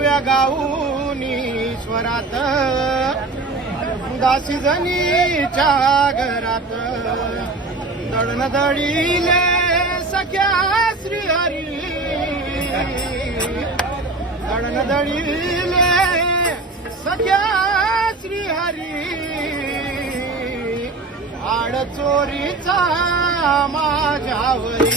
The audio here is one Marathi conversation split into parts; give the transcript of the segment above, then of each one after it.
ओव्या गाऊनी स्वरात दासी जनीच्या घरात. दळण दळीले सख्या श्रीहरी दळण दळीले सख्या श्रीहरी आड चोरीचा माझ्यावरी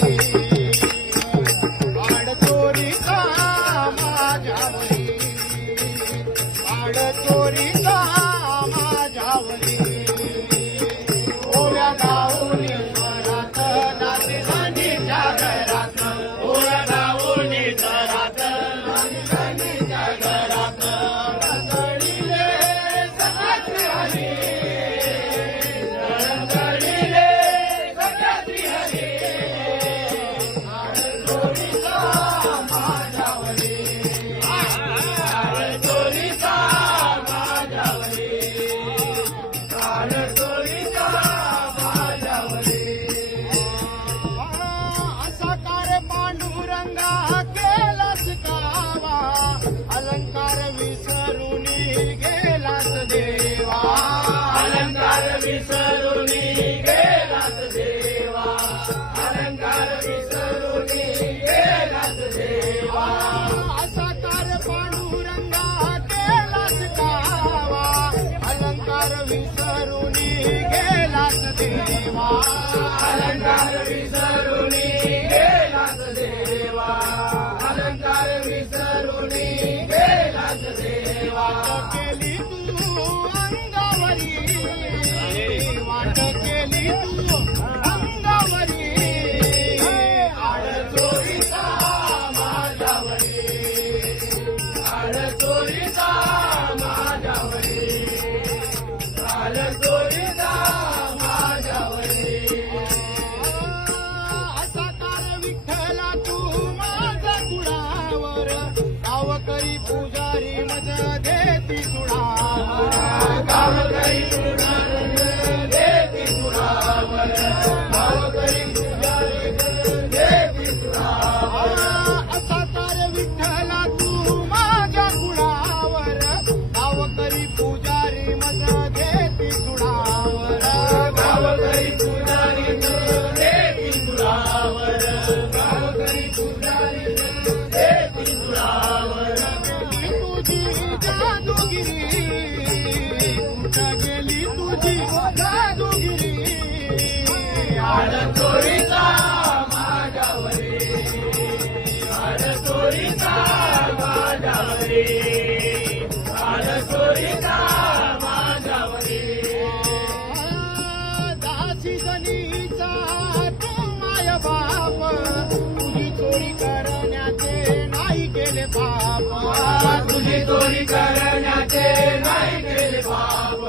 अलंकार विसरून गेलास देवा. अलंकार विसरून गेलास देवा. अलंकार विसरून गेलास देवा. केली तू अंगावरी. वाट केली तू अंगावरी. आड चोरीचा माझ्यावरी. आड चोरीचा ಕಲಾ तुझी चोरी करण्याचे नाही केले पाप.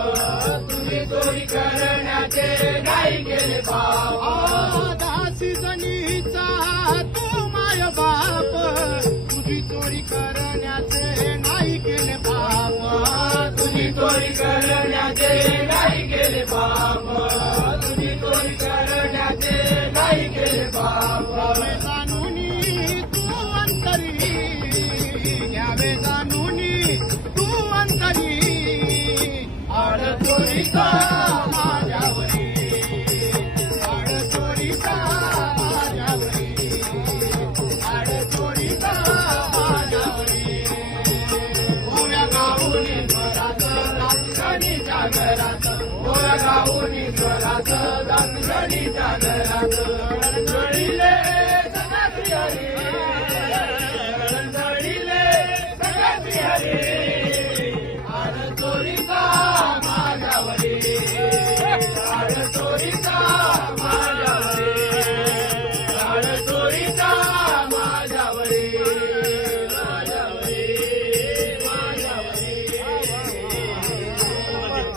तुझी चोरी करण्याचे नाही केले पाप दासी जनीचा तू माय बाप. तुझी चोरी करण्याचे घ्यावे जाणूनी तू अंतरी. आड चोरीचा माझ्यावरी. आड चोरीचा माझ्यावरी आड चोरीचा माझ्यावरी ओव्या गाऊनी स्वरात दासगणीच्या जागरात. ओव्या चोरी का माझ्यावरी. झाड चोरी